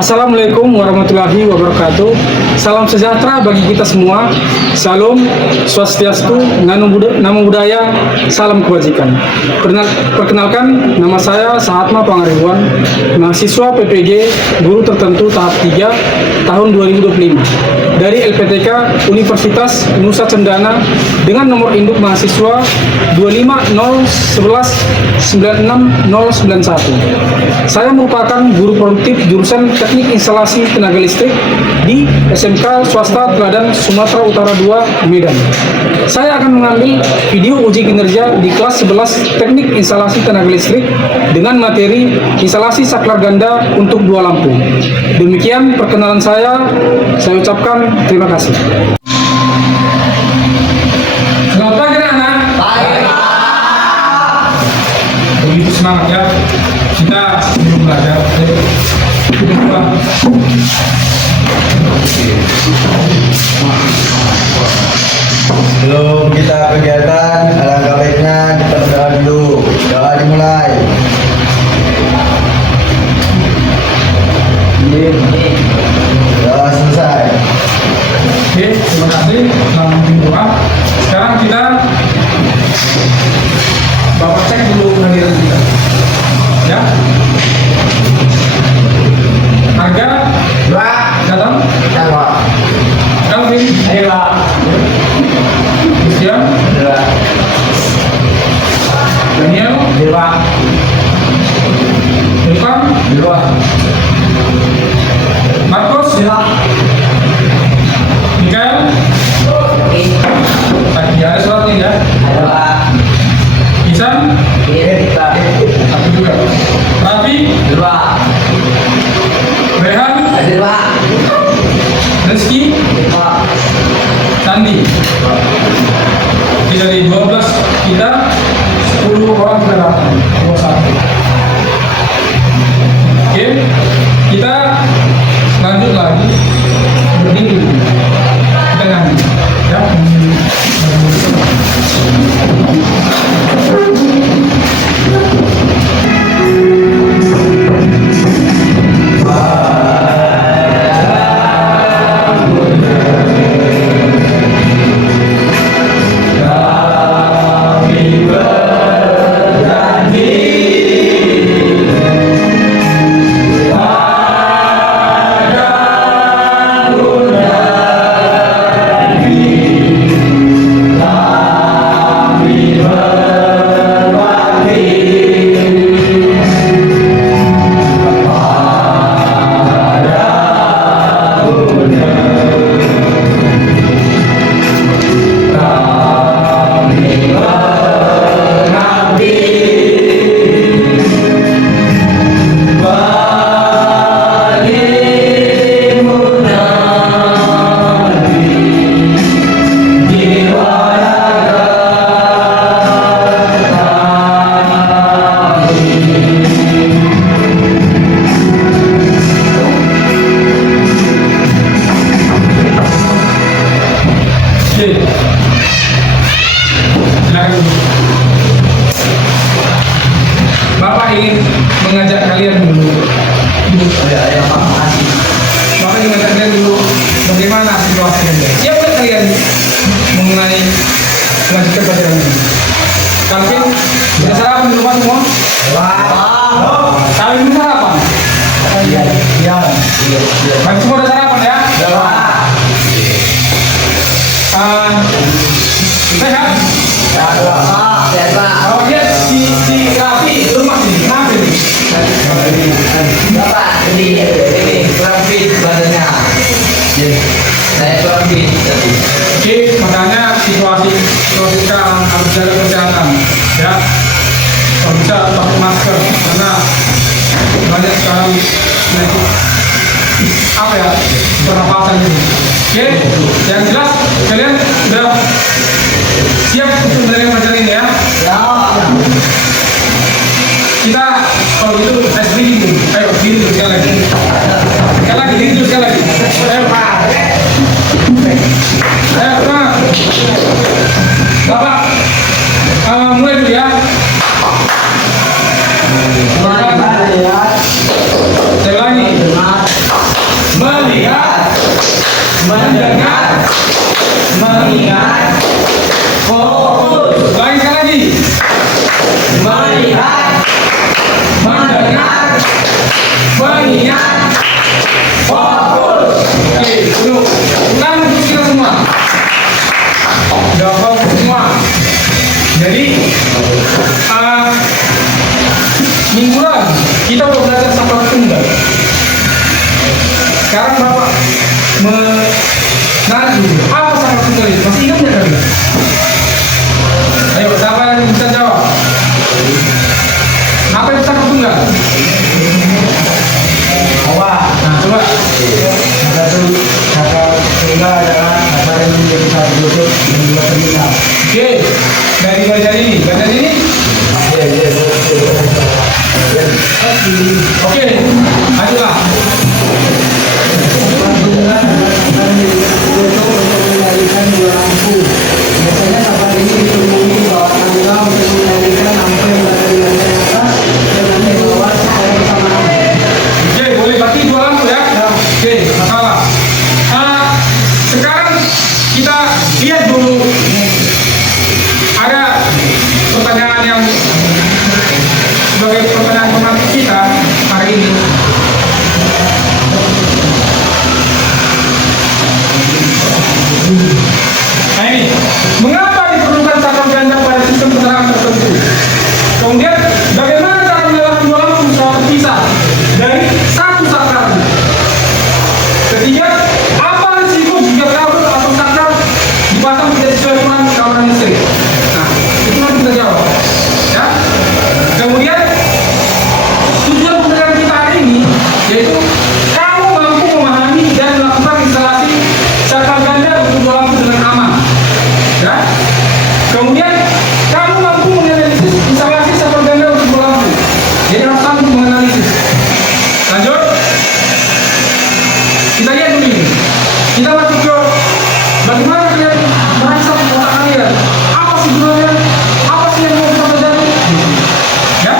Assalamualaikum warahmatullahi wabarakatuh. Salam sejahtera bagi kita semua. Salam Swastiastu, Namo Buddhaya, salam kebajikan. Perkenalkan, nama saya Sahatma Pangaribuan, mahasiswa PPG Guru Tertentu tahap 3 tahun 2025 dari LPTK Universitas Nusa Cendana dengan nomor induk mahasiswa 250119691. Saya merupakan guru produktif jurusan Teknik Instalasi Tenaga Listrik di SMK Swasta Teladan Sumatera Utara 2, Medan. Saya akan mengambil video uji kinerja di kelas 11 Teknik Instalasi Tenaga Listrik dengan materi instalasi saklar ganda untuk 2 lampu. Demikian perkenalan saya ucapkan terima kasih. Selamat pagi anak-anak. Begitu semangat ya. Kita belum belajar. Sebelum kita kegiatan, alangkah baiknya kita berdoa dulu. Doa dimulai. Doa selesai. Oke, terima kasih. Selamat doa. Sekarang kita Bapak cek dulu kehadiran kita. Ya. Harga datang. Calvin, Christian, Daniel, Irfan, Marcos, Mikael, tadi ada suratnya ya. Isan, satu juga. Rafi, Rehan, Rizky, Sandi. Jadi dari 12 kita 10 orang sudah datang. 21. Oke, kita lanjut lagi berdiri. Kita nyanyi ya. Bapak ingin mengajak kalian dulu. Bapak ingin mengajak kalian dulu bagaimana situasinya. Siap nggak kalian mengenai melanjutkan pelajaran ini? Kalian sudah sarapan di rumah semua? Kalian belum sarapan? Iya. Kalian semua udah sarapan ya? Sehat? Kalau dia si Rafi rumah sini, kenapa ini? Bapak, ini kurang fit badannya. Saya kurang fit. Oke, makanya situasi sekarang harus jaga kesehatan, ya. Kalau bisa pakai masker karena banyak sekarang penyakit apa ya pernapasan ini. Oke, yang jelas kalian sudah siap untuk menerima pelajaran ini ya. Kita kalau gitu tes breathing dulu. Ayo, diri dulu sekali lagi. Sekali lagi, diri dulu sekali lagi. Ayo, Pak. Ayo, Pak. Bapak, mulai dulu ya. Sekali lagi. mendengar, mengingat, fokus. Baik sekali lagi. Melihat, mendengar, mengingat, fokus. Oke, dulu. Ulang untuk kita semua. Jawab semua. Jadi, minggu lalu kita udah belajar safar tunggal. Sekarang Bapak menanya apa safar tunggal itu? Masih ingat nggak kalian? Ayo, siapa yang bisa jawab? Apa itu safar tunggal? Nah, coba. Kata tunggal adalah kata yang menjadi satu lutut dan dua telinga. Oke, dari bagian ini. Bagian ini. Oke, ayolah. Mengendalikan dua lampu. Biasanya safar ini ditemui bahwa tangga untuk mengendalikan lampu yang berada di lantai atas dan lantai bawah secara bersamaan. Oke, boleh bagi dua lampu ya. Oke, masalah. Sekarang kita lihat dulu. Ada pertanyaan yang sebagai pertanyaan pemantik kita hari ini. Nah ini, mengapa diperlukan safar ganda pada sistem penerangan tertentu? Kemudian, bagaimana cara menyalakan dua lampu secara terpisah dari satu saklar? Ketiga, apa risiko jika kabel atau saklar dipasang tidak sesuai dengan kawanan listrik? Nah, itu nanti kita jawab. Ya. Kemudian, tujuan pembelajaran kita hari ini yaitu kamu mampu memahami dan melakukan instalasi saklar ganda untuk dua lampu dengan aman. Ya. Kemudian, kamu mampu menganalisis instalasi saklar ganda untuk dua lampu. Jadi harus mampu menganalisis. Lanjut. Kita lihat dulu ini. Kita masuk ke bagaimana kalian merasa otak kalian. Apa sih gunanya? Apa sih yang mau kita pelajari? Ya,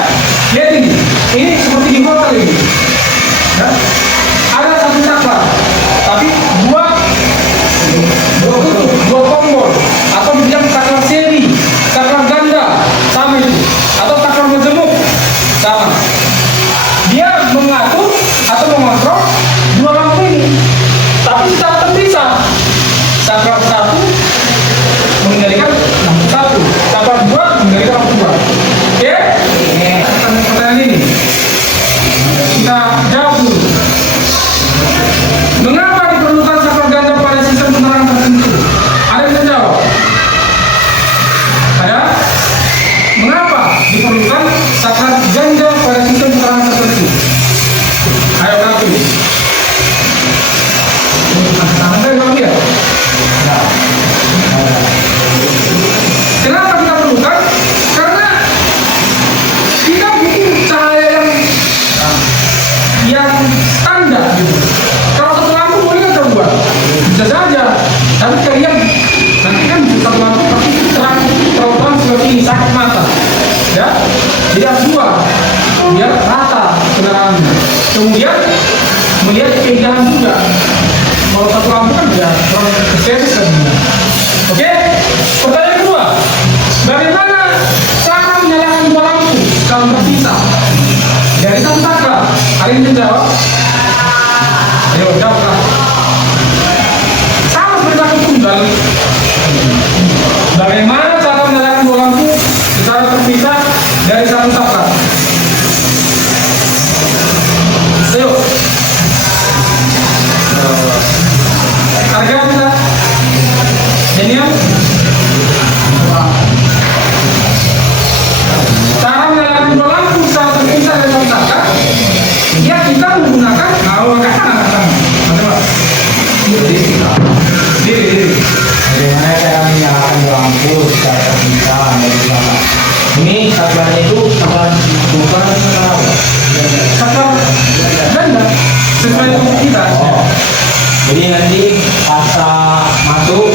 lihat ini. Ini seperti di hotel ini. Ya, ada satu saklar, tapi dua kompor atau dibilang saklar seri, saklar ganda, sama itu, atau saklar majemuk, sama. Dia mengatur atau mengontrol dua lampu ini, tapi secara terpisah. Saklar satu mengendalikan lampu satu, saklar dua mengendalikan lampu dua. Oke? Pertanyaan ini kita jawab dulu. Mengapa diperlukan saklar ganda pada sistem penerangan tertentu? Ada yang bisa jawab? Ada? Mengapa diperlukan saklar ganda pada sistem penerangan tertentu? Ayo berapa ini? Tangan saya belum lihat. Kenapa kita perlukan? Karena kita butuh cahaya yang standar gitu. Kalau satu lampu boleh nggak terbuat? Bisa saja. Tapi kalian nanti kan satu lampu pasti terang seperti ini, sakit mata. Ya, jadi harus dua biar rata penerangannya. Kemudian melihat keindahan juga. Kalau satu lampu kan ya terlalu estetis kan. Oke, pertanyaan kedua, bagaimana cara menyalakan dua lampu kalau terpisah dari satu saklar? Hari ini menjawab. Ayo jawablah. Sama seperti satu tunggal. Bagaimana cara menyalakan dua lampu secara terpisah dari satu saklar? Ayo. Harga kita. Daniel. Cara menyalakan dua lampu secara terpisah dari satu saklar. Ya kita menggunakan angkat tangan. Coba. Diri. Bagaimana cara menyalakan dua lampu secara terpisah dari belakang? Ini saklarnya itu saklar bukan saklar apa? Saklar ganda sesuai dengan kita. Jadi nanti pas masuk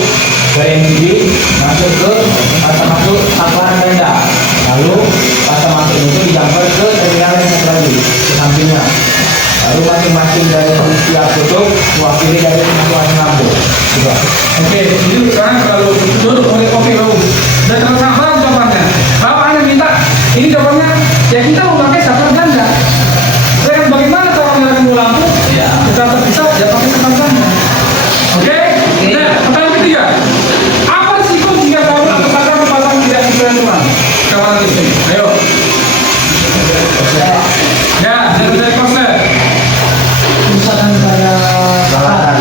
ke MGB masuk ke pas masuk saklar ganda. Lalu pas masuk itu dijamper ke terminal yang satu lagi ke sampingnya. Lalu masing-masing dari setiap kutub mewakili dari masing-masing lampu. Coba. Oke, itu sekarang kalau duduk oke bagus. Dan kalau sabar jawabannya, kalau anda minta ini jawabannya, ya kita memakai sabar ganda. Dan bagaimana cara menyalakan dua lampu? Ya. Kita terpisah, ya pakai sabar ganda. Oke? Nah, pertanyaan ketiga, apa risiko jika kabel atau saklar dipasang tidak sesuai dengan kawanan listrik? Ayo. Ya, dari konsep. Misalkan pada Salahkan.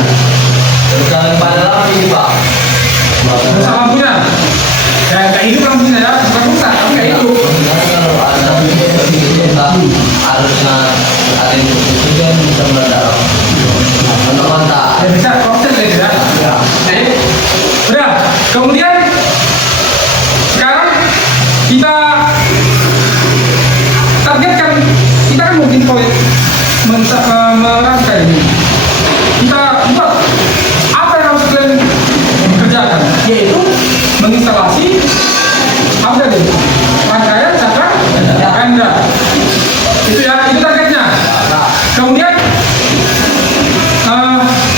Terus pada lampu Pak. Rusak lampunya. Ya, kayak hidup lampunya ya, bukan rusak, tapi kayak hidup. Kalau ada harusnya ada yang juga bisa meledak. Untuk kontak. Ya bisa proses ya. Ya. Udah, kemudian sekarang kita targetkan, kita kan mungkin poin merangkai ini. Kita buat apa yang harus kalian kerjakan, yaitu menginstalasi apa tadi? Rangkaian saklar ganda. Itu ya, itu targetnya. Kemudian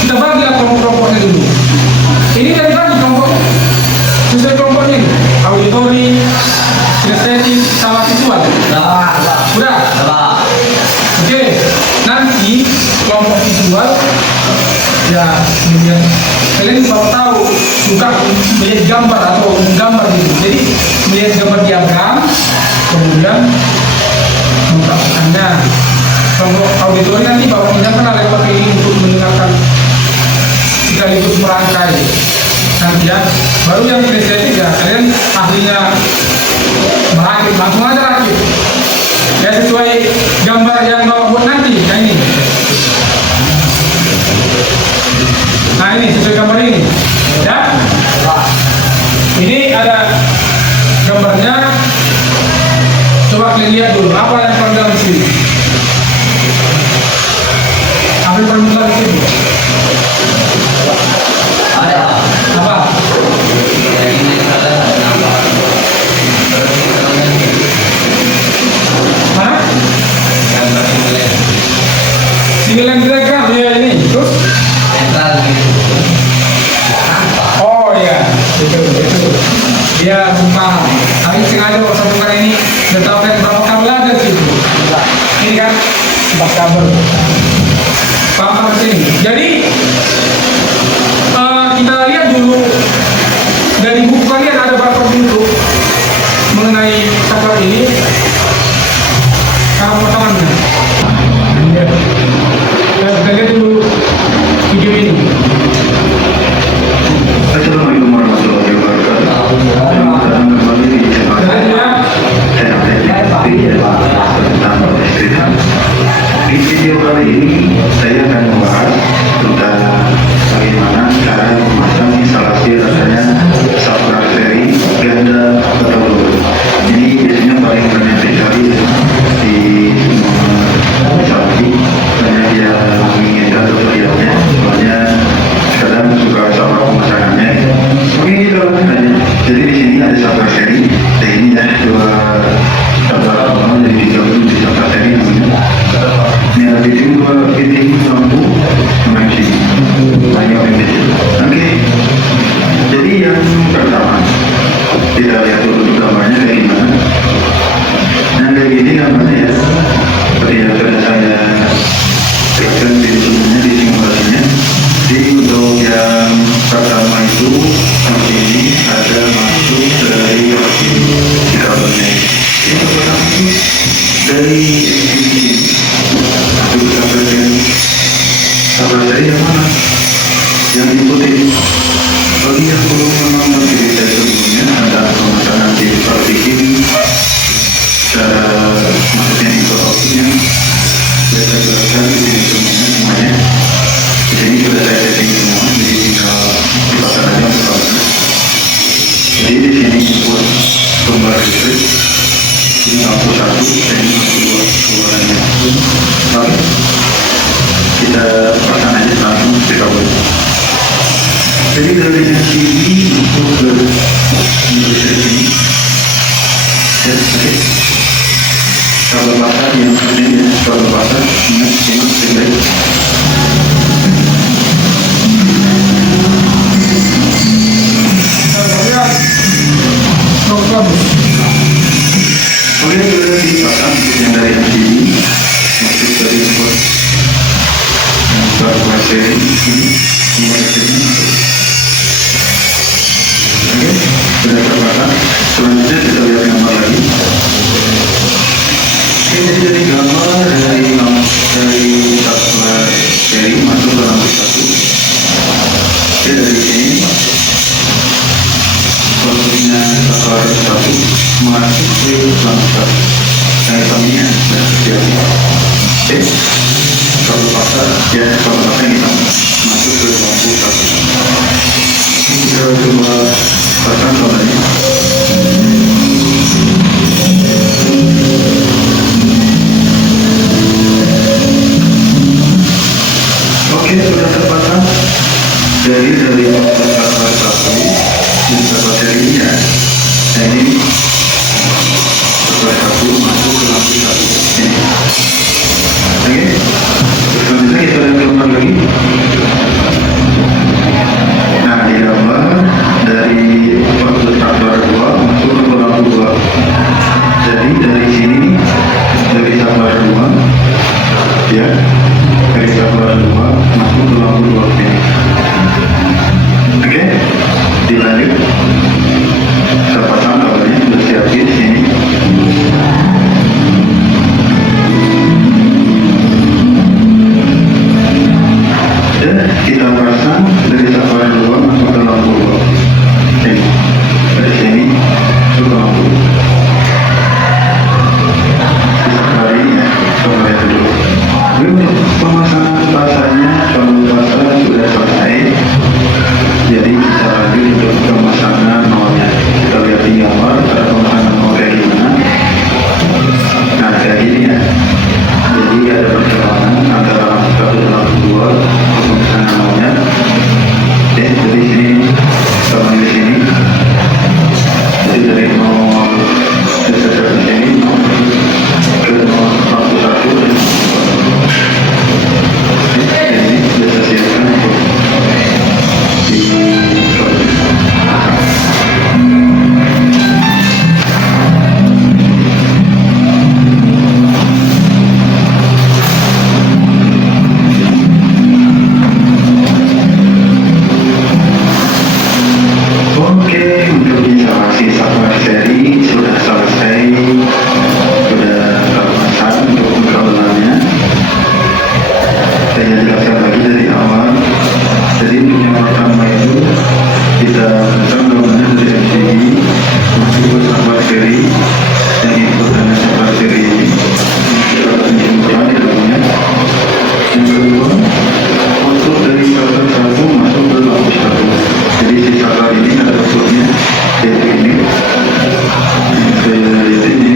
kita bagilah kelompok-kelompoknya dulu. Ini dari bagi kelompok sesuai kelompoknya ini. Auditori, kinestetik, sama visual. Udah. Oke. Nanti kelompok visual ya kemudian kalian baru tahu suka melihat gambar atau menggambar gitu. Jadi melihat gambar diagram, kemudian mempraktekannya. Kelompok auditori nanti bawa menyiapkan alat pakai ini untuk mendengarkan sekaligus merangkai nanti ya. Baru yang kinestetik ya kalian ahlinya merakit, langsung aja rakit ya sesuai gambar yang bawa buat nanti. Nah ini, nah ini sesuai gambar ini ya. Ini ada gambarnya, coba kalian lihat dulu apa yang paling dalam sini. Apa yang paling dalam sini? Ada. Apa? Ini ada nama. Mana? Gambar single. Single diagram ya ini. Terus? Netral gitu. Oh iya, itu. Dia paham. Kami sengaja waktu sambungkan ini menetapkan berapa kabel ada di situ. Ini kan 4 kabel. Paham sini. Jadi kita lihat dulu dari buku kalian ada berapa bentuk mengenai saklar ini. Kalau potongannya. Ya. Kita lihat dulu video ini. Assalamualaikum warahmatullahi wabarakatuh. Selamat kembali di channel saya. Di video kali ini saya akan membahas tentang bagaimana cara memasang instalasi rasanya saklar seri ganda atau double. Ini biasanya paling banyak terjadi di semua instalasi karena dia menginginkan tutorialnya. Soalnya kadang suka salah pemasangannya. Oke, kita lakukan aja. Jadi di sini ada saklar seri. Dan ini ada dua saklar lama jadi digabung di saklar seri namanya. Ini ada di sini dua fitting lampu sama yang sini. Banyak yang di sini. Oke. Jadi yang pertama kita lihat dulu gambarnya kayak gimana. Nah kayak gini gambarnya ya. Seperti yang sudah saya jelaskan di sebelumnya di simulasinya. Jadi untuk yang pertama itu di sini ada masuk dari di kabelnya. Yang pertama itu dari sini masuk kabel yang kabel dari yang mana? Yang diikuti. Bagi yang belum menonton video saya sebelumnya ada pemasangan di seperti ini. Cara masuknya di opsinya saya jelaskan di sini semuanya. Di sini sudah saya setting semua, jadi tinggal dipasang aja untuk kabelnya. Jadi di sini buat sumber listrik, ini lampu 1 dan ini lampu 2 keluarannya. Oke, kita pasang aja langsung di kabel. Jadi dari yang sini untuk ke sumber listrik ini, ya, oke. Kabel basah yang ini ya, kabel basah ini baik. Oke, sudah dipasang yang dari sini, maksud dari buat yang buat seri ini, oke, sudah terpasang. Selanjutnya kita lihat gambar lagi. Ini dari gambar dari satu seri masuk ke lampu satu. Oke, dari sini posisinya satu masuk ke lampu satu. Saya taminya sudah terjadi. Oke, kalau pasar ya kalau pasar kita masuk ke lampu satu. Kita coba pasang kabelnya. Oke, sudah terpasang. Dari kabel satu dan kabel serinya. Ini kabel satu masuk ke lampu satu. Ini. Oke. Selanjutnya kita lihat gambar lagi. Nah, di gambar dari kabel kabel 2 masuk ke lampu 2. Jadi dari sini dari kabel 2 ya. Dari kabel 2 masuk ke lampu 2 ini. Oke, dilanjut. Kita pasang kabelnya sudah siap di sini. Dan kita pasang dari kabel 2 masuk ke lampu 2. Ini. Dari sini masuk ke lampu 2. Kali ini ya, coba lihat dulu. Untuk pemasangan pasarnya, kalau pasar sudah selesai. Jadi kita lanjut untuk pemasangan nolnya. Kita lihat di gambar ada pemasangan nol kayak gimana. Nah, kayak gini ya. Jadi ada perjalanan antara lampu 1 dan lampu 2 untuk pemasangan nolnya. Oke, dari sini sama di sini. Jadi dari 0 dari sini ke 0 lampu 1 dan ini sudah saya siapkan untuk di Oke, untuk instalasi satu seri sudah selesai, sudah terpasang untuk kabelannya. Saya jelaskan lagi dari awal. Jadi untuk yang pertama itu kita pasang kabelnya dari MCB masuk ke sampah seri yang input dengan sampah seri ini. Kita akan inputkan di dalamnya. Yang kedua, output dari kabel 1 masuk ke lampu 1. Jadi si kabel ini ada outputnya yaitu ini. Yaitu ini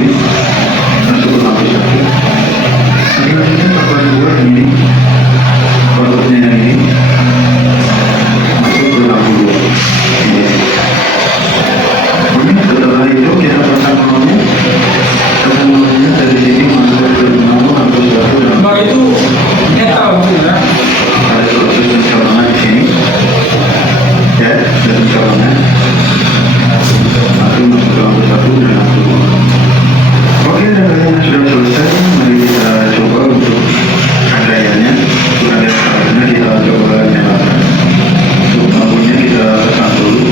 masuk ke lampu 1. Selanjutnya kabel 2 ini. Outputnya yang ini masuk ke lampu 2 ini. Kemudian setelah itu kita pasang nolnya. Pasang nolnya dari sini masuk ke lampu 1 dan Mbak itu netral ya. ada proses pencalonan di sini. Ya, dan pencalonan masuk ke lampu 1 dan lampu 2. Oke, rangkaiannya sudah selesai. Mari kita coba untuk rangkaiannya. Untuk rangkaiannya kita coba nyalakan. Untuk lampunya kita pasang dulu.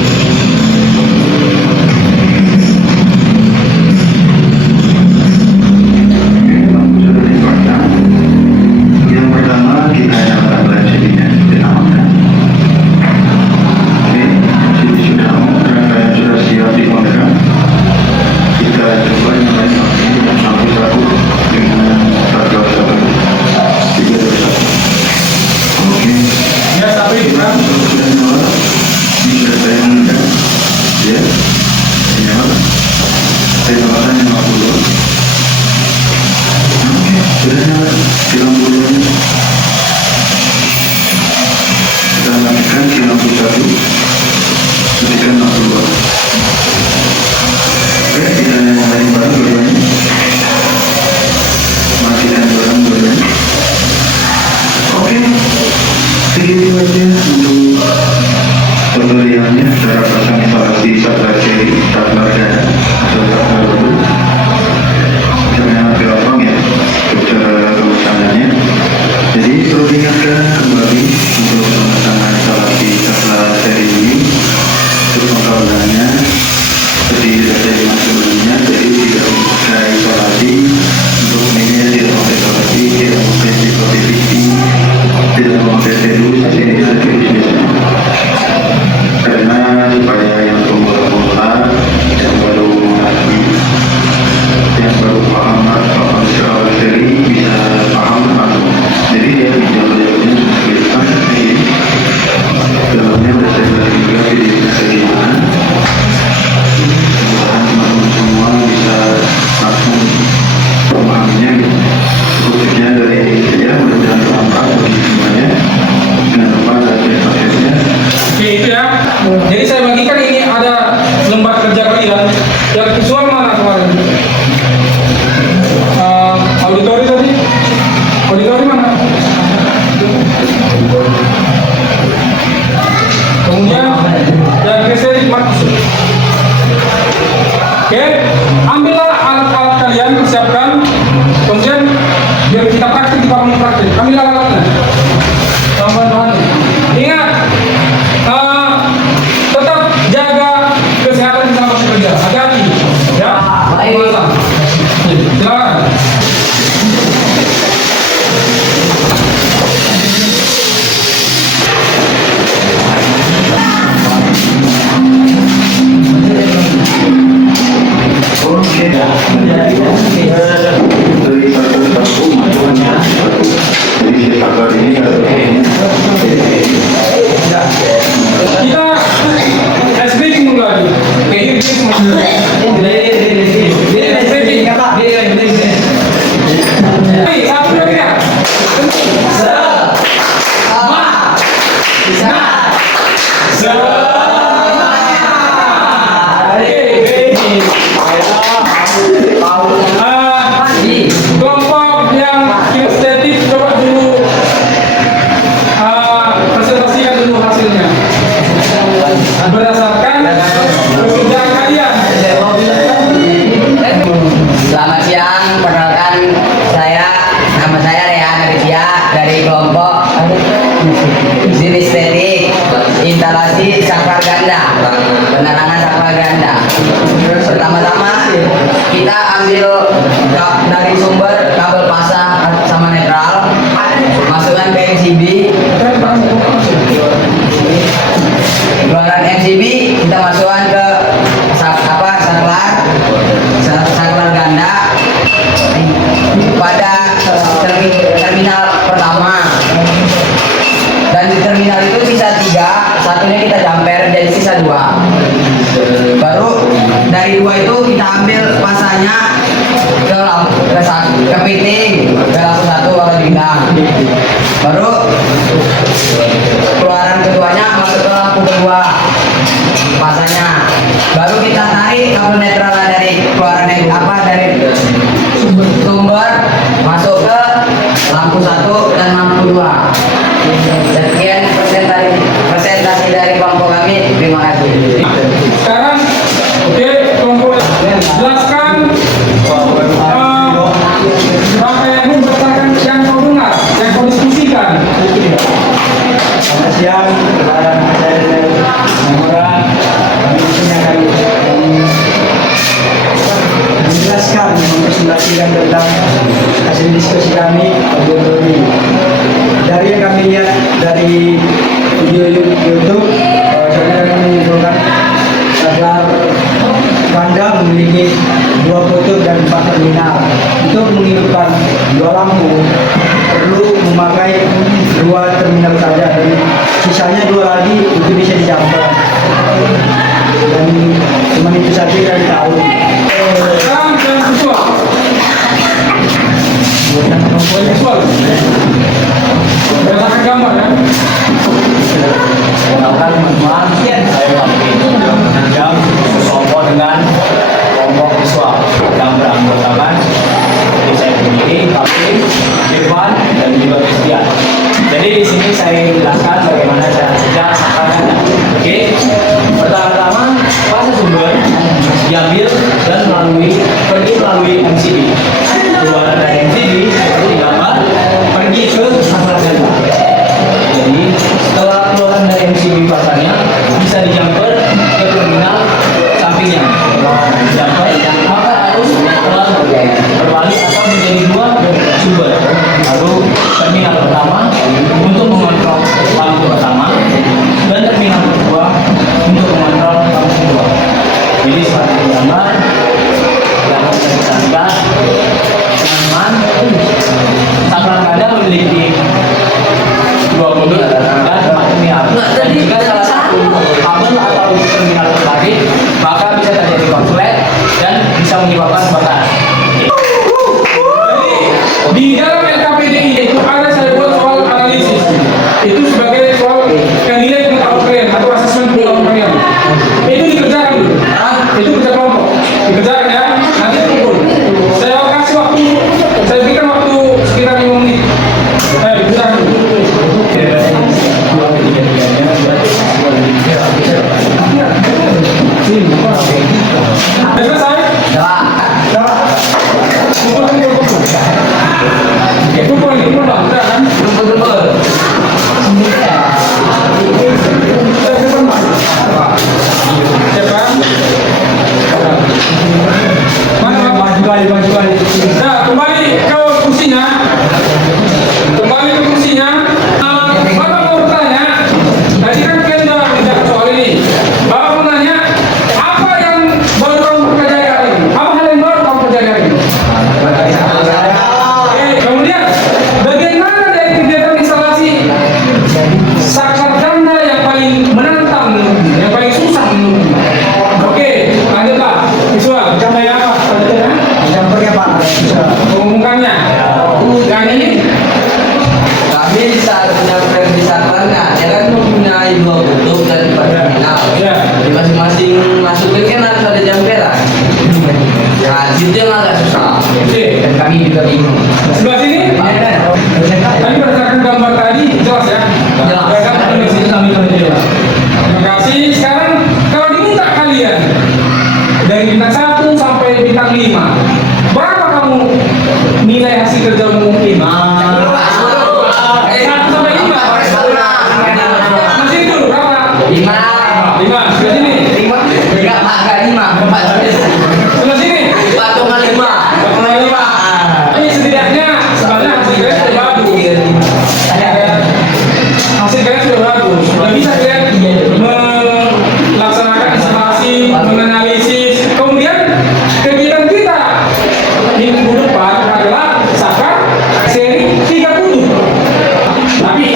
Oke, lampu sudah dipasang. Yang pertama kita nyalakan LCD-nya, dinamakan. Oke, LCD sudah on, rangkaian sudah siap dikonekkan. Kita coba nyalain lampu 1 dengan harga 321. Oke. Ya, tapi kan Sudah nyala. Ini sudah saya nyalakan. Ya, ini nyala. Saya nyalakan yang lampu 2. Oke, sudah nyala di lampu 2 nya. Kita matikan di lampu 1. Matikan lampu 2. Oke, kita nyalain bareng dua-duanya. itu aja untuk pembeliannya. Cara pasang instalasi saklar seri, saklar ganda atau saklar dulu. Caranya gampang ya untuk cara pemasangannya. Jadi perlu diingatkan kembali untuk pemasangan instalasi saklar seri ini untuk pengkalannya seperti sudah dimaksud sebelumnya. Jadi tidak memakai isolasi untuk ini, tidak memakai isolasi, tidak memakai PVC, tidak memakai sedus, sini sedus biasanya. Karena supaya yang pemula-pemula yang baru mengerti, yang baru paham soal seri bisa paham langsung. Jadi dia jalur-jalurnya sudah seperti ini. Dalamnya sudah saya bagi juga videonya bagaimana. Mudah-mudahan teman-teman semua bisa langsung memahaminya gitu. Cukup sekian dari saya, mudah-mudahan bermanfaat bagi semuanya. Jangan lupa subscribe-nya. Oke, itu ya. Jadi saya bagikan ini ada lembar kerja kalian. Yang visual mana kemarin? Auditori tadi? Auditori mana? Kemudian yang estetik maksud. Oke, ambillah alat-alat kalian, siapkan. Kemudian biar kita praktik di bangun praktik. Ambillah alatnya. Bahan-bahan. Ingat, tetap jaga kesehatan di sana bekerja. Hati-hati, ya. Baik. Silakan. Oke, dari satu masuknya satu. Jadi si saklar ini satu. Kita speaking dulu lagi. Oke, ini semua. Hai, satu lagi ya. Kelompok yang kinestetik coba dulu presentasikan dulu hasilnya berdasarkan pekerjaan kalian. Selamat siang, perkenalkan nama saya Rehan Rizia dari kelompok Kinestetik instalasi saklar ganda, penerangan saklar ganda. Pertama-tama kita ambil dari sumber kabel pasang sama netral, masukkan ke MCB, keluaran MCB kita masukkan ke saklar ganda pada terminal pertama, dan di terminal itu sisa 3, satunya kita jumper jadi sisa 2. Baru dari 2 itu kita ambil pasanya ke fitting ke lampu 1 kalau dibilang. Baru keluaran keduanya masuk ke lampu kedua pasanya. Baru kita tarik kabel netral dari keluaran dari sumber masuk ke lampu 1 dan lampu 2. Sekian presentasi dari kelompok kami. Terima kasih. Sekarang, oke, kelompok jelaskan apa yang berdasarkan yang kau dengar, yang kau diskusikan. Selamat siang, kepada saya dari Namura. Kami di sini akan menjelaskan, mempresentasikan tentang hasil diskusi kami dari yang kami lihat dari video YouTube. Saya menyimpulkan saklar ganda memiliki 2 kutub dan 4 terminal. Untuk menghidupkan 2 lampu perlu memakai 2 terminal saja, dan sisanya 2 lagi itu bisa dijumper. Dan cuma itu saja yang tahu. Sekarang yang visual. Visual. Berdasarkan gambar ya. Kenalkan teman-teman, saya Wahid Menanjam, kelompok dengan kelompok visual yang beranggotakan seperti saya sendiri, Papi, Irfan, dan juga Christian. Jadi di sini saya jelaskan juga bingung. Sebelah sini, tadi berdasarkan gambar tadi jelas ya. Jelas. Ya kan? Terima kasih. Sekarang kalau diminta kalian dari bintang 1 sampai bintang 5, berapa kamu nilai hasil kerjamu mungkin? 1 sampai 5. Masih dulu berapa? 5. 5. Sebelah sini. 4 Sebelah sini. 4,5. Ini setidaknya sebenarnya hasil kalian sudah bagus. Hasil kalian sudah bagus. Sudah bisa kalian melaksanakan instalasi, menganalisis. Kemudian kegiatan kita minggu depan adalah misalkan seri 30. Tapi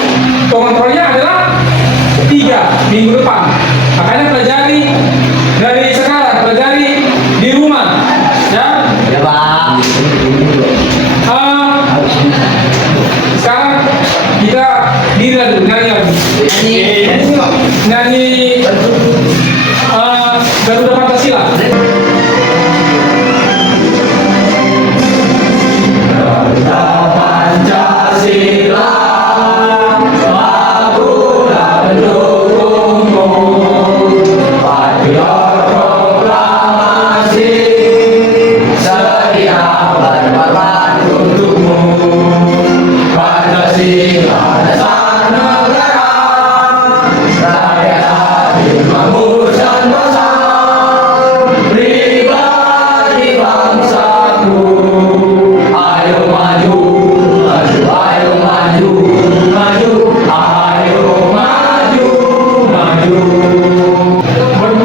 kontrolnya adalah 3 minggu depan. Makanya pelajari dari sekarang, pelajari di rumah. Ya. Ya, Bang. Sekarang kita diri lagi, nyanyi lagi. Nyanyi Garuda Pancasila.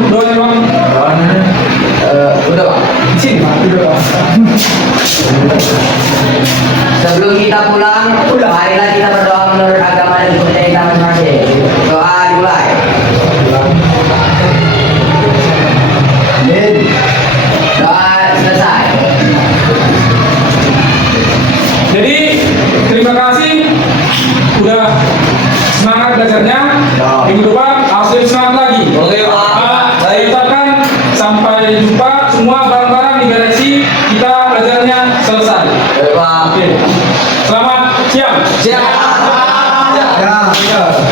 Doanya bang, Udah, Bang. sini bang, udah bang. Sebelum kita pulang, marilah kita berdoa menurut agama dan budaya kita masing-masing. Doa dimulai. Doa selesai. Jadi terima kasih udah semangat belajarnya. Minggu depan harus lebih semangat lagi. Oke, Pak. Saya ucapkan sampai jumpa semua bareng-bareng di galaksi kita belajarnya selesai. Baik, Pak. Oke. Selamat siang. Siap. Ya.